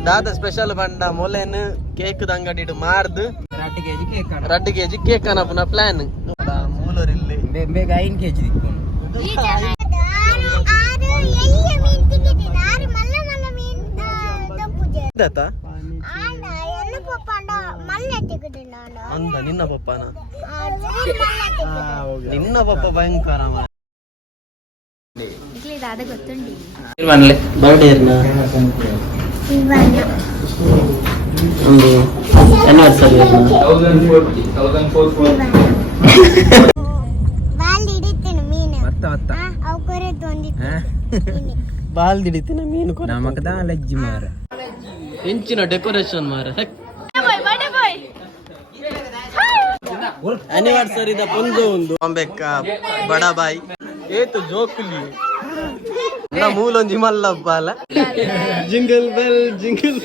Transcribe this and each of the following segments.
ದಾದ ಸ್ಪೆಷಲ್ ಬಂಡ ಮೊಲೆನ್ ಕೇಕ್ ಅಂಗಡಿ ಮಾರ್ದು. ಎರಡು ಕೆಜಿ ಕೇಕ್ ರಡ್ಡು ಕೆಜಿ ಕೇಕ್ ಅನಪುನ ಪ್ಲಾನ್ ಮೂಲೂರಿಲ್ಲಿ ಬೇಗ ಐದು ಕೆ ಜಿ ತಿಕ್ಕೊಂಡು ಇದಾತ ಅಂದ ನಿನ್ನ ಪಪ್ಪನ? ನಿನ್ನ ಪಪ್ಪ ಭಯಂಕರ ಒಂದು ಬಾಲ್ ಮಾರ ಹೆಂಚಿನ ಡೆಕೋರೇಷನ್ ಮಾರ ಅನಿವರ್ಸರಿ ದ ಪೊಂದು ಒಂದು. ಬಾಂಬೆಕ್ಕ ಬಡ ಬಾಯಿ. ಏತು ಜೋಕುಲಿ. ನಾ ಮೂಲೊಂಜಿ ಮಲ್ಲಪ್ಪ ಅಲ್ಲ. Jingle bell jingle.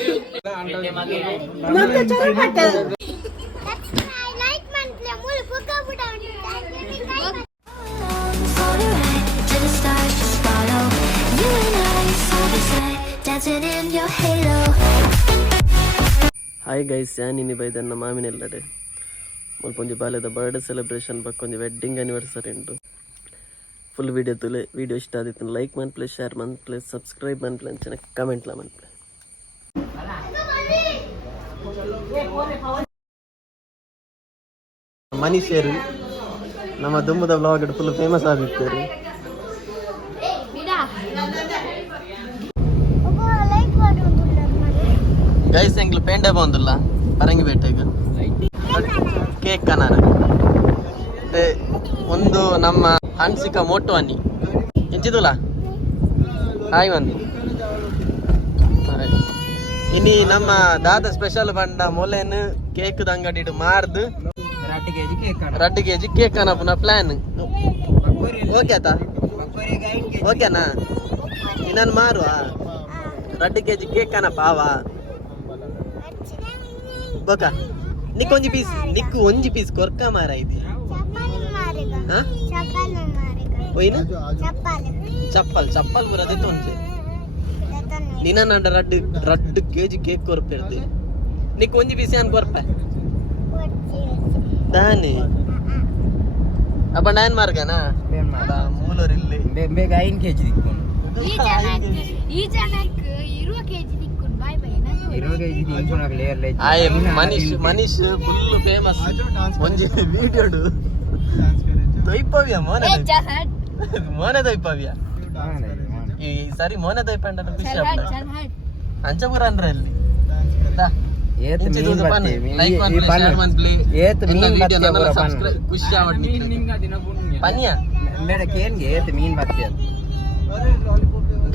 Hi guys ಯಾನಿನಿ ಬೈದನ್ನ ಮಾಮಿನೆಲ್ಲಡೆ ಮುಲ್ಪೊಂಜಿ ಬಾಲ್ಯದ ಬರ್ಡೇ ಸೆಲೆಬ್ರೇಷನ್ ಬಕ್ಕೊಂಜಿ ವೆಡ್ಡಿಂಗ್ ಆನಿವರ್ಸರಿ ಉಂಟು. ಫುಲ್ ವಿಡಿಯೋ ತುಲೆ ವಿಡಿಯೋ ಇಷ್ಟ ಆದಿತ್ತು ಲೈಕ್ ಮನ್ಪ್ಲೆ ಶೇರ್ ಪ್ಲಸ್ ಸಬ್ಸ್ಕ್ರೈಬ್ ಮನ್ಪುಲು ಚನಕ್ ಕಮೆಂಟ್ ಲ ಮನ್ಪೆ ಮನಿ ಸೇರ್ ನಮ್ಮ ದುಮ್ಮದ ಬ್ಲಾಗ್ ಫುಲ್ ಫೇಮಸ್ ಆಗಿರ್ತಾರೆ ಗೈಸ್ ಎಂಗ್ಲು ಪೇಂಡೆ ಬಂದಿಲ್ಲ? ಪರಂಗಿ ಬೇಟೆಗೆ ಕೇಕ್ ಕನಾರ ಒಂದು ನಮ್ಮ ಹನ್ಸಿಕ ಮೋಟು ಅನ್ನಿ. ಎಂಚಿದುಲ? ಹಾಯ್ ಒಂದು ಇನಿ ನಮ್ಮ ದಾದ ಸ್ಪೆಷಲ್ ಬಂಡ ಮೊಲೆನ್ ಕೇಕ್ ಅಂಗಡಿ ಮಾರ್ದು. ರಡ್ ಕೆ ಜಿ ಕೇಕ್ ಕಾಣ ರಡ್ಡು ಕೆ ಜಿ ಕೇಕ್ ಅನಪುನ ಪ್ಲಾನ್ ಓಕೆ ಆತ ಓಕೆನಾ ಇನ್ನನ್ ಮಾರುವ? ರಡ್ಡು ಕೆ ಜಿ ಕೇಕ್ ಅನ್ನ ಆವ ಓಕೆ ನಿಕ್ ಒಂಜಿ ಪೀಸ್ ನಿಕ್ ಒಂಜಿ ಪೀಸ್ ಕೊರ್ಕ ಮಾರ ಇದೆ ಹಾ? ಚಪ್ಪಲ್ ಚಪ್ಪಲ್ ಬರದೆ ತೊಂಚೆ ನಿನ್ನ ನಡ ರಡ್ ರಡ್ ಕೆಜಿ ಕೇಕ್ ಕೊರ್ಪೆರ್ದು ನಿಕ್ ಒಂಜಿ ಬಿಸಿ ಅನ್ ಕೊರ್ಪೆ? ದಾನೆ ಅಪ್ಪ ನಾನ್? ಮಾರ್ಗನ? ಮೂಲರ್ ಇಲ್ಲಿ. ಬೇಗ ಐನ್ ಕೆಜಿ ದಿಕ್ಕೊಂಡು ಮನೀಶ್ ಮನೀಶ್ ಫುಲ್ ಫೇಮಸ್ ಒಂಜಿ ವಿಡಿಯೋಡು ತೊಯ್ಪವ್ಯ ಮೋನೆ ಮೋನೆ ದೈಪವ್ಯ. ಈ ಸರಿ ಮೋನೆ ಅಂತ ಖುಷಿ ಅಂಚಪುರ ಅಂದ್ರೆ ಅಲ್ಲಿ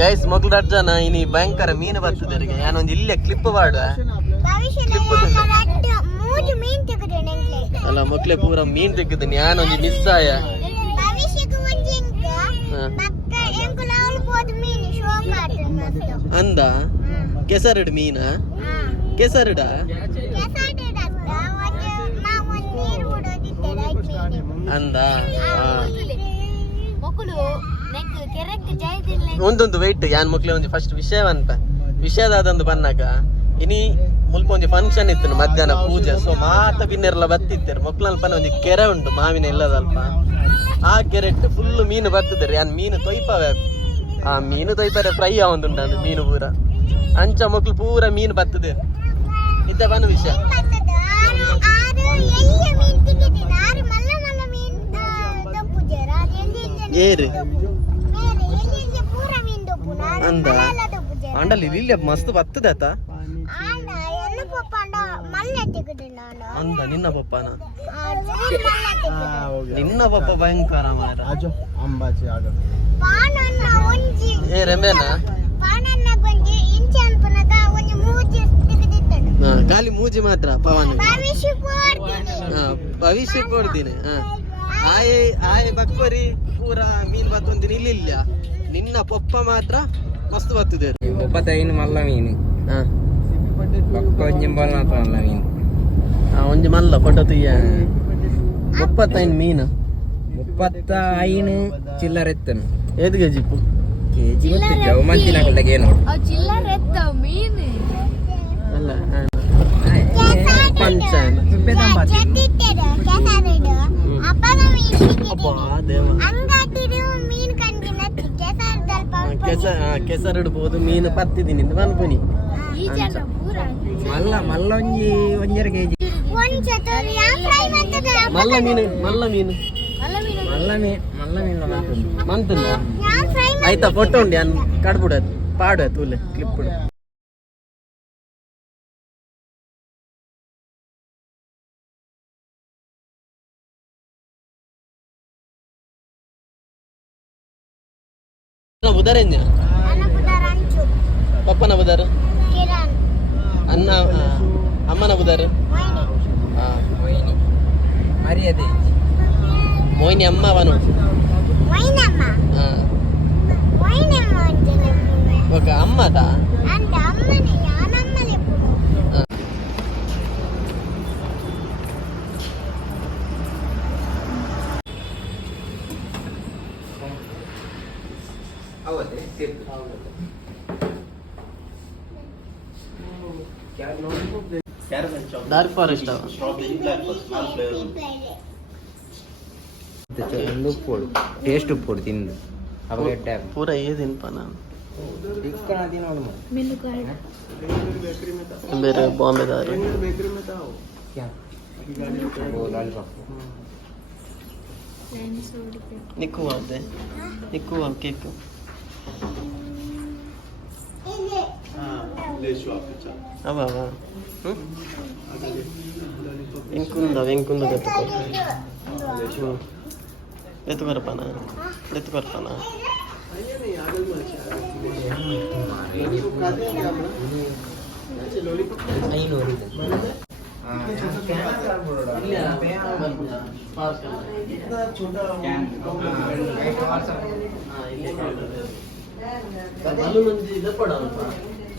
ಗೈಸ್ ಮೊಗ್ಲು ಜನ ಇನಿ ಭಯಂಕರ ಮೀನು ಬರ್ತದೆ ನಾನೊಂದು ಇಲ್ಲೇ ಕ್ಲಿಪ್ ಮಾಡುವ. ಅಲ್ಲ ಮಕ್ಳೆ ಪೂರ ಮೀನ್ ತೆಗ್ದಿದ್ದೀನಿ ಯಾನೊಂದು ಮಿಸ್ ಆಯ ಅಂದ? ಕೆಸರಡ್ ಮೀನ? ಕೆಸರಡ? ಅಂದ? ಒಂದೊಂದು ವೈಟ್ ಯಾನ್ ಮಕ್ಳೆ ಒಂದು ಫಸ್ಟ್ ವಿಷಯವಂತ. ವಿಷಯದಾದಂದು ಬನ್ನಾಗ ಇನಿ ಮುಲ್ಪ ಒಂದು ಫಂಕ್ಷನ್ ಇತ್ತು ಮಧ್ಯಾಹ್ನ ಪೂಜೆ. ಸೊ ಮಾತ ಬಿನ್ನೆರ್ಲ ಬತ್ತಿತ್ತೇರು ಮಕ್ಳಲ್ಪ ಒಂದು ಕೆರೆ ಉಂಟು ಮಾವಿನ ಇಲ್ಲದಲ್ಪ ಆ ಕೆರೆ ಇಟ್ಟು ಫುಲ್ ಮೀನು ಬರ್ತದೆ ಯಾನ್ ಮೀನು ತೊಯ್ಪವೆ. ಆ ಮೀನು ತೊಯ್ಪರೆ ಫ್ರೈ ಆವಂದುಂಟು ಅದು ಮೀನು ಪೂರ. ಅಂಚ ಮಕ್ಳು ಪೂರ ಮೀನು ಬರ್ತದೆ ಇದ್ದ ಬನ್ನು ವಿಷಯ. ಏರು? ಅಂದ. ಅಂಡಲ್ಲಿ ಇಲ್ಲಿ ಮಸ್ತ್ ಬರ್ತದೆ ಆತ. ಅಂದ ನಿನ್ನ ಪಪ್ಪನ? ನಿನ್ನ ಪಪ್ಪ ಭಯಂಕರ ಮಾರ ಅಂಬಾಚಿ ಆಗ ಏ ರೆಂಬೇನ ಖಾಲಿ ಮೂಜಿ ಮಾತ್ರ ಪವನ್. ಭವಿಷ್ಯ ಕೋರ್ತೀನಿ ಹಾ, ಭವಿಷ್ಯ ಕೊಡ್ತೀನಿ. ಹಾ ಆಯೆ ಆಯ್ ಬಕ್ವರಿ ಪೂರ ಮೀನ್ ಬತ್ತೊಂದಿನ ಇಲ್ಲಿ ಇಲ್ಲ ನಿನ್ನ ಪಪ್ಪ ಮಾತ್ರ ಮಸ್ತ್ ಬರ್ತದೆ. ತೈನ್ ಮಲ್ಲ ಮೀನು. ಹಾ ಒಂಜಿ ಮಲ್ಲ ಫೋಟೋ ತೆಗಿಯ. ಮುಪ್ಪತ್ತೈನು ಮೀನು. ಮುಪ್ಪತ್ತ ಐನು ಚಿಲ್ಲರ್ ಎತ್ತನು. ಏದು ಕೆಜಿ ಇಪ್ಪು? ಕೆಜಿ ಗೊತ್ತಿಲ್ಲ ಮಂತಿನ ಕಲ್ಲಗೆ ಏನು ಚಿಲ್ಲರ್ ಎತ್ತ ಮೀನು. ಅಲ್ಲ ಪಂಚ ಕೆಸರು ಕೆಸರಿಡ್ಬೋದು ಮೀನು ಪತ್ತಿದ್ದೀನಿ ಅಂತ ಮಲ್ಲ ಮಲ್ಲ ಒಂಜಿ ಒಂಜರ ಕೆಜಿ. ಮಲ್ಲ ಮೀನು ಮಲ್ಲ ಮೀನು. ಮಲ್ಲ ಮೀನು ಮಲ್ಲ ಮೀನು ಮಂತುಂದ ಆಯ್ತಾ ಫೋಟೋ ಉಂಡಿ ಅನ್ ಕಡ್ಬಿಡೋದು ಪಾಡು ತೂಲೆ ಕ್ಲಿಪ್ ಬುಧರ ಪಪ್ಪನ ಬುಧರ ಅನ್ನ ಅಮ್ಮನ ಬುದಾರೆ ಮರ್ಯಾದೆ ಮೋಹಿನಿ ಅಮ್ಮ ಅವನು ಓಕೆ ಅಮ್ಮದಾ dark forest ah strawberry black forest all flavors తెచ్చాను పొడు టేస్ట్ పొడు తింది అవగడ్డ పూర ఏ తినపానా ఇక్కడ తినాలి మెను కార్డ్ బేకరీ में था मेरे बॉम्बे जा रहे हैं बेकरी में था वो क्या वो लॉलीपॉप निकू आते निकू केक हाँ బాబా ఇంకుందా ఇంకుందా ఎత్తుకో ఎత్తుకొరపానా ఇప్పుడు ఎత్తుకొరపానా ఐనూరు छोटा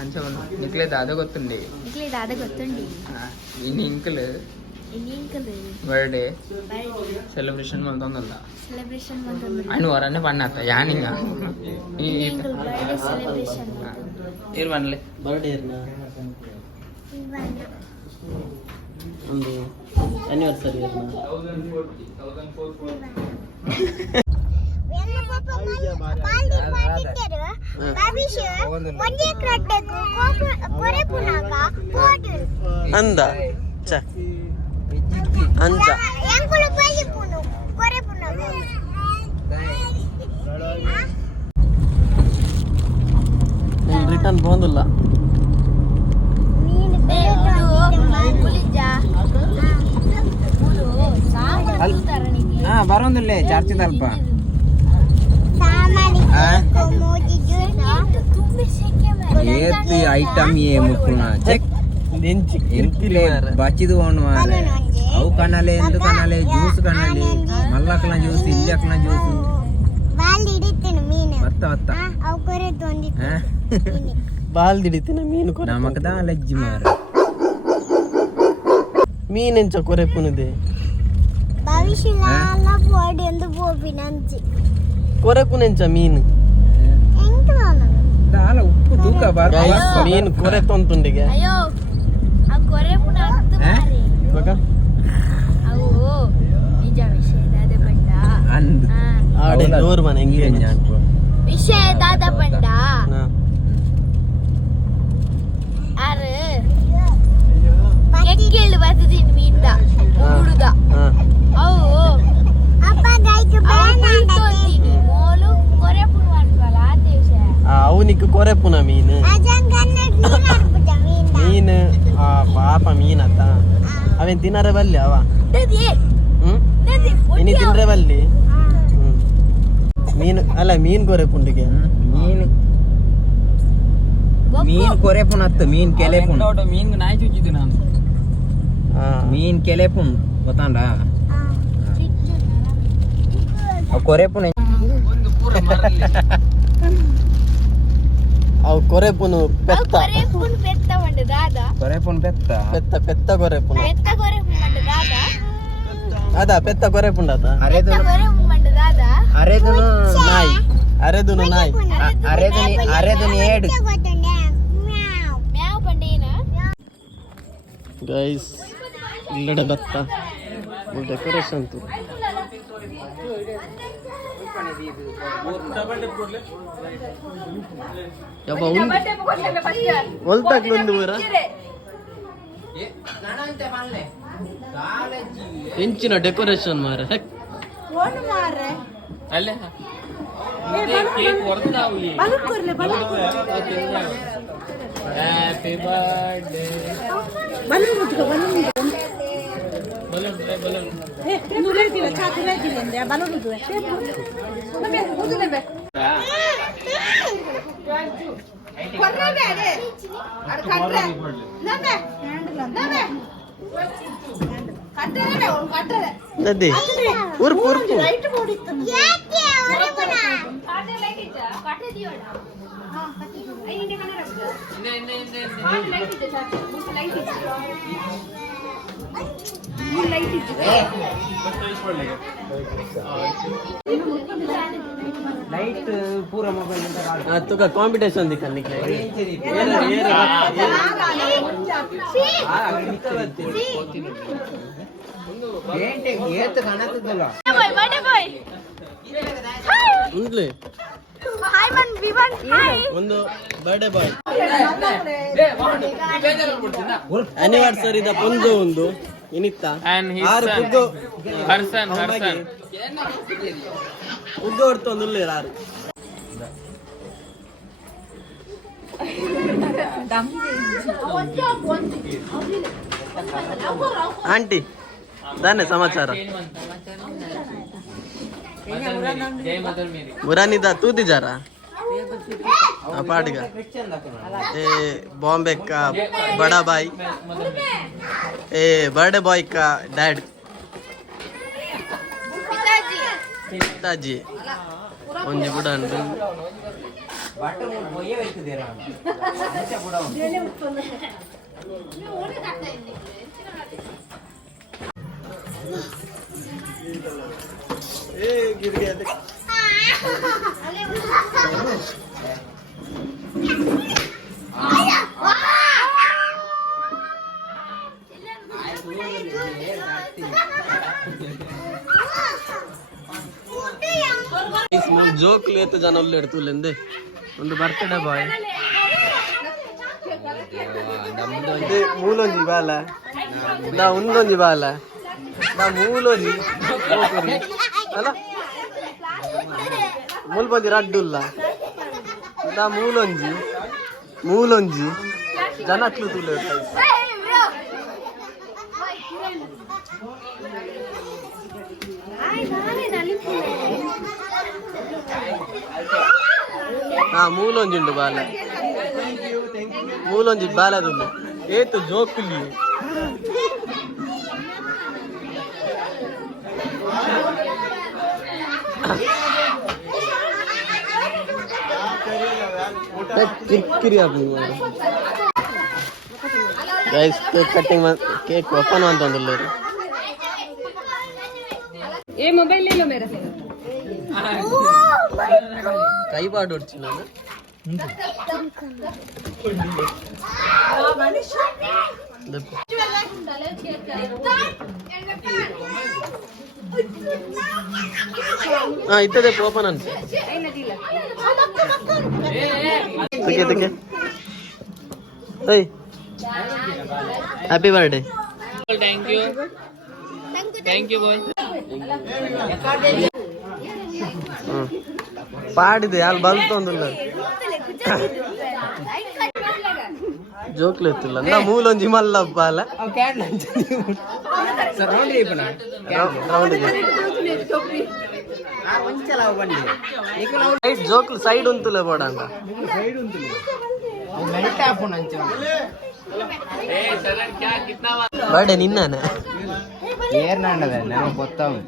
అంచవను ఇంకలే దాదా గొత్తుండి ఇంకలే దాదా గొత్తుండి ఇన్ని ఇంకలు ಬರ್ಡೇ ಸೆಲೆಬ್ರೇಷನ್ ಬಂತಂದಲ್ಲ ಸೆಲೆಬ್ರೇಷನ್ ಬಂತಂದಲ್ಲ ಅಣ್ಣ ವರನೆ ಬಣ್ಣಾತ ಯಾನಿಂಗ ಇಂಕಲ್ ಬರ್ಡೇ ಸೆಲೆಬ್ರೇಷನ್ ಏರ್ ಬನ್ನಲೆ ಬರ್ಡೇ ಇರ್ನ ಒಂದು ಆನಿವರ್ಸರಿ ಇರ್ನ 1040 1040 ಅಂದ ಚ ಅಂಜ ರಿಟರ್ನ್ ಬಂದಿಲ್ಲ ಬರೋದಿಲ್ಲ ಚಾರ್ಜ್ ತಲ್ಪ ನೆಂಚಿ ಎಂತಿಲೆ ಬಚ್ಚಿದು ಅವನು ಮಾರೆ ಅವು ಕಣಲೆ ಎಂದು ಕಣಲೆ ಜ್ಯೂಸ್ ಕಣಲೆ ಮಲ್ಲಕ್ಕನ ಜ್ಯೂಸ್ ಇಲ್ಲಕ್ಕನ ಜ್ಯೂಸ್ ಬಾಲ್ ಹಿಡಿತೇನೆ ಮೀನು ಮತ್ತ ಮತ್ತ ಆ, ಅವು ಕೊರೆ ತೊಂದಿತ್ತು ಹಾ? ಬಾಲ್ ದಿಡಿತಿನ ಮೀನು ಕೊರೆ ನಮಕದ ಲಜ್ಜಿ ಮಾರ ಮೀನೆಂಚ ಕೊರೆ ಪುನದೆ ಭವಿಷ್ಯಲ್ಲ ಪೋಡಿ ಎಂದು ಬೋಬಿನಂಚಿ ಕೊರಕುನೆಂಚ ಮೀನು. ನಾನು ಉಪ್ಪು ತೂಕ ಬಾರ್ದು Guys, ಕೊರೆ ತೊಂತುಂಡಿಗೆ. ಅಯ್ಯೋ ಆ ಕೊರೆ ಪುಣ ಆಗ್ತು ಮಾರಿ. ಇವಾಗ? ಅವು ವಿಷಯ ದಾದ ಪಂಡ. ಅಂದ್. ಆ, ಆಡೆ ಜೋರು ಮನೆ ಹಿಂಗೆ ಹುಡುಗ. ಅವು ಅಪ್ಪ ಅವನಿಗೆ ಕೊರೆ ಪುನ ಮೀನು ಮೀನ್ ಆ ಪಾಪ ಮೀನತ್ತ ಅವೇನ್ ತಿನ್ನಾರೆ ಬಲ್ಲಿ ಅವ ದದಿ ಹ್ಮ್ ದದಿ ಇನಿ ತಿನ್ರೆ ಬಲ್ಲಿ ಹ್ಮ್ ಮೀನು ಅಲ್ಲ ಮೀನ್ ಕೊರೆ ಪುಂಡಿಗೆ ಮೀನ್ ಮೀನ್ ಕೊರೆ ಅತ್ತ ಮೀನ್ ಕೆಲೆ ಪುನ ಮೀನ್ ನಾಯಿ ಚುಚ್ಚಿದ್ದು ನಾನು ಮೀನ್ ಕೆಲೆಪುನ್ ಗೊತ್ತಾಂಡ ಕೊರೆಪುನ್ ಅವು ಕೊರೆಪುನು ಪೆತ್ತ ಕೊರೆಪುನು ಪೆತ್ತ ಮಂಡೆ ದಾದ. ಕೊರೆಪುನು ಪೆತ್ತ ಪೆತ್ತ ಪೆತ್ತ ಕೊರೆಪುನು. ಪೆತ್ತ ಕೊರೆಪುನು ಮಂಡೆ ದಾದ. ಅದ ಪೆತ್ತ ಅರೆದುನು ನಾಯಿ. ಅರೆದುನು ನಾಯಿ. ಅರೆದುನಿ ಅರೆದುನಿ ಏಡು. ಗೈಸ್ ಇಲ್ಲಡ ಬತ್ತ. ಡೆಕೋರೇಷನ್ ತು ಯಪ್ಪ ಊರ ಹೆಂಚಿನ ಡೆಕೋರೇಷನ್ ಮಾರೆ ಹೆಕ್. ಹ್ಯಾಪಿ ಬರ್ಡೇ ನದಿ ಉರ್ಪು ಉರ್ಪು ಯಾಕೆ ಹೊರಗುಣ ಲೈಟ್ ಲೈಟ್ ಲೈಟ್ ಪೂರ ಮೊಬೈಲ್ ಕಾಂಪಿಟೇಷನ್ ದಿಕ್ಕ ನಿಕ್ಕೆ ಏನ್ ಬಾಯ್ ಬಾಯ್ ಬಾಯ್ ಉಂಡ್ಲಿ ಒಂದು ಬರ್ಡೇ ಬಾಯ್ ಆನಿವರ್ಸರಿ ದ ಪುಂಜು ಒಂದು ಇನಿತ್ತ? ಆರು ಪುಗ್ಗು. ಹರ್ಸನ್ ಹರ್ಸನ್ ಪುಗ್ಗು ಹೊಡ್ತು ಒಂದು ಆರು. ಆಂಟಿ ದಾನೆ ಸಮಾಚಾರ? बुरा तू दी रहा बॉम्बे का बड़ा भाई ए बर्थडे बॉय का डैड पिताजी बुरा बुरा ಎತ್ತು ಜನ ಉಳ್ಳೆ ಎಡ್ತುಲೆಂದೆ ಒಂದು ಬರ್ತ್ಡೇ ಬಾಯ್ ನಮ್ದೊಂದು ಮೂಲೊಂಜಿ ಬಾಲ ನಾ ಉಂದೊಂಜಿ ಬಾಲ ನಾ ಮೂಲೊಂಜಿ ಹೋಗುರಿ. ಅಲ್ಲ? ಮುಲ್ಪೊಂಜಿ ರಡ್ಡುಲ್ಲ. ಮೂಲಂಜಿ ಮೂಲೊಂಜಿ ತುಲೆ ಹಾ ಮೂಲೊಂಜಿ ಉಂಡು ಬಾಲ. ಮೂಲೊಂಜಿ ಬಾಲದುಂಡು ಏತು ಜೋಕುಲಿ ಕಿರಿಕಿರಿ guys cake cutting cake open ಅಂತ ಒಂದಿಲ್ಲ ಕೈ ಬಾಡು ಹೊಡ್ತೀನಿ ನಾನು ದಪ್ಪು. ಹಾ ಇತ್ತದೆ ಓಪನ್ ಅಂತ ತೆಗೆ ತೆಗೆ ಓಯ್ ಹ್ಯಾಪಿ ಬರ್ಡೇ ಹ್ಮ್ ಪಾಡಿದೆ ಅಲ್ಲಿ ಬಲ್ತೊಂದಿಲ್ಲ ಜೋಕ್ಲು ಎತ್ತಿಲ್ಲ ನಾ ಮೂಲೊಂಜಿ ಮಲ್ಲಪ್ಪ ಅಲ್ಲ ಜೋಕ್ಲು ಸೈಡ್ ಉಂತುಲೆ ಬೋಡ ಅಂತ ಬರ್ಡೇ ನಿನ್ನಾನೆ. ಏರ್ ನಾಂಡದ ನಾವು ಗೊತ್ತಾವು.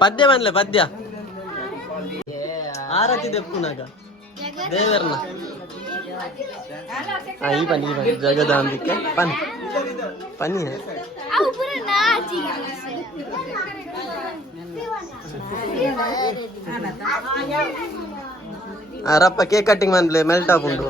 ಪದ್ಯ ಬನ್ಲೆ ಪದ್ಯ ಆರತಿ ದೆಪ್ಪುನಾಗ ದೇವರ್ನ ಆ, ಈ ಬನ್ನಿ ಈ ಬನ್ನಿ ಜಗದಾಂಬಿಕೆ ಬನ್ನಿ ಬನ್ನಿ ಅವು ಪುರ ನಾಚಿ ಆ, ರಪ್ಪ ಕೇಕ್ ಕಟ್ಟಿಂಗ್ ಮನ್ಲೆ ಮೆಲ್ಟ್ ಆಪುಂಡು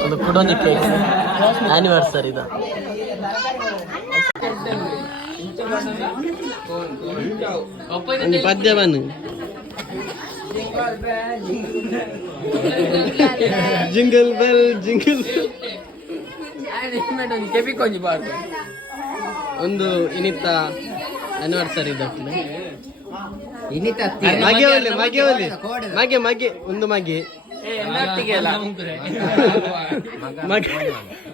ಅದು ಕುಡೊಂದು ಕೇಕ್ ಆನಿವರ್ಸರಿ ಇದು ಒಂದು ಪದ್ಯ ಬನ್ನು ಜಿಂಗಲ್ ಬೆಲ್ ಜಿಂಗಲ್ ಒಂದು ಇನಿತ ಆನಿವರ್ಸರಿ ಇದಕ್ಕೆ ಇನಿತ ಮಗೆ ಒಳ್ಳೆ ಮಗೆ ಒಲೆ ಮಗೆ ಮಗೆ ಒಂದು ಮಗೆ. ಮಗೆ.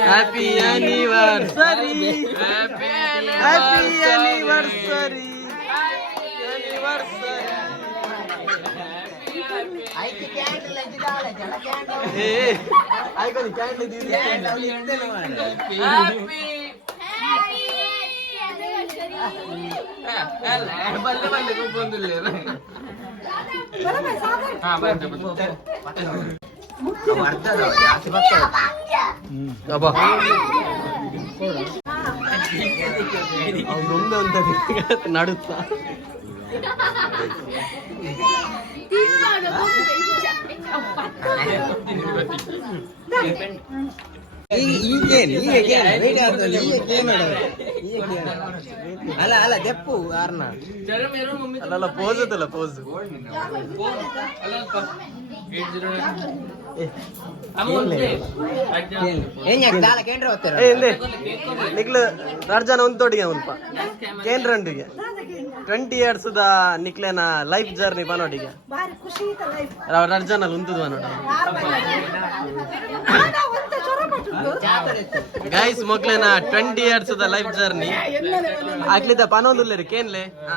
ಹ್ಯಾಪಿ ಆನಿವರ್ಸರಿ ಏ ಆಯ್ಕೊಂಡು ಕ್ಯಾಂಡಲ್ ನಡುತ್ತಾ. ಅಲ್ಲ ಅಲ್ಲ ದೆಪ್ಪು ಯಾರನ್ನ ಅಲ್ಲಲ್ಲ ಪೋಸ್ ಅದಲ್ಲ ಪೋಸ್ ಕೇಂದ್ರ ನಿಕ್ಲು ರಾಜನ ಒಂದು ತೋಡಿಗೆ ಉಂಪ ಕೇಂದ್ರಂಡಿಗೆ ಟ್ವೆಂಟಿ ಇಯರ್ಸ್ ದ ನಿಕ್ಲೇನ ಲೈಫ್ ಜರ್ನಿ ಬನೋಡಿಗೆ ರಾರ್ಜಾನಲ್ಲಿ ಉಂತದ ಪನೋಡ ಗೈಸ್ ಮೊಕ್ಲೇನ ಟ್ವೆಂಟಿ ಇಯರ್ಸ್ ದ ಲೈಫ್ ಜರ್ನಿ. ಆಗ್ಲಿದ್ದ ಪನೊಂದುಲ್ಲೇರಿ ಕೇನ್ಲೆ? ಹಾ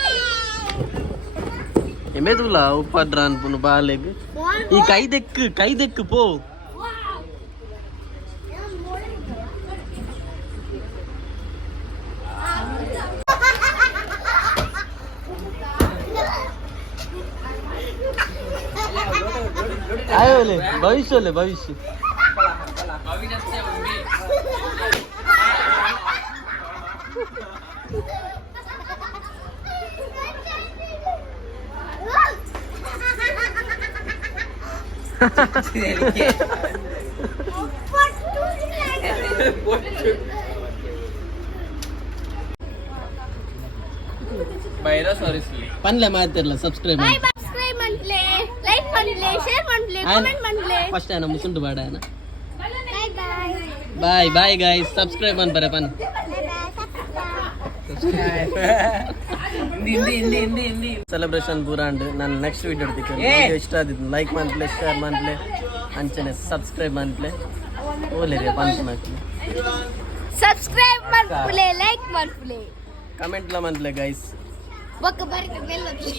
ఎమెదులా ఉపాడ్రా అనుకున్న బాగాలేక ఈ కైదెక్కు కైదెక్కు పో భవిష్యలే భవిష్య ಭವಿಷ್ಯ ಬೈರ ಸರಿಸ್ಲಿ ಪನ್ಲೆ ಮಾತಿರ್ಲ ಸಬ್ಸ್ಕ್ರೈಬ್ ಬಾಯ್ ಸಬ್ಸ್ಕ್ರೈಬ್ ಮಾಡ್ಲೆ ಲೈಕ್ ಮಾಡ್ಲೆ ಶೇರ್ ಮಾಡ್ಲೆ ಕಾಮೆಂಟ್ ಮಾಡ್ಲೆ ಫಸ್ಟ್ ಏನ ಮುಸುಂಟು ಬಾಡ boy boy boy boy guys subscribe ಅನ್ಬರೆ celebration ಪೂರ ಅಂಡ್ ನಾನು ನೆಕ್ಸ್ಟ್ ವಿಡಿಯೋ ಹಿಡ್ತಿಕ್ಕೆ ವಿಡಿಯೋ ಇಷ್ಟ ಆದಿದ್ದು ಲೈಕ್ ಮಾಡ್ಲೆ ಶೇರ್ ಮಾಡ್ಲೆ ಅಂಚನೆ ಸಬ್ಸ್ಕ್ರೈಬ್ ಅಂತಲೇ ಓಲಿರಿ ಪಂಚಮಕ್ಳು ಸಬ್ಸ್ಕ್ರೈಬ್ ಮಾಡ್ಲೆ. ಲೈಕ್ ಮಾಡ್ಪುಲೆ ಕಮೆಂಟ್ಲ ಮಾಡ್ಲೆ ಗೈಸ್ ಬಕ್ಕ ಬರ್ಕ ಬೆಲ್ಲಕ್ಕೆ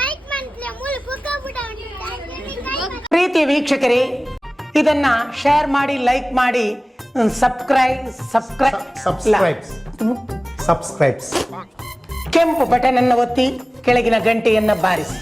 ಲೈಕ್ ಮಾಡ್ಲೆ ಮೂಲ ಬಕ್ಕ ಬಿಡಾಣಿ ಪ್ರೀತಿ ವೀಕ್ಷಕರೇ ಇದನ್ನ ಶೇರ್ ಮಾಡಿ ಲೈಕ್ ಮಾಡಿ ಸಬ್ಸ್ಕ್ರೈಬ್ ಸಬ್ಸ್ಕ್ರೈಬ್ ಸಬ್ಸ್ಕ್ರೈಬ್ ಸಬ್ಸ್ಕ್ರೈಬ್ಸ್ ಕೆಂಪು ಬಟನ್ ಅನ್ನು ಒತ್ತಿ ಕೆಳಗಿನ ಗಂಟೆಯನ್ನು ಬಾರಿಸಿ.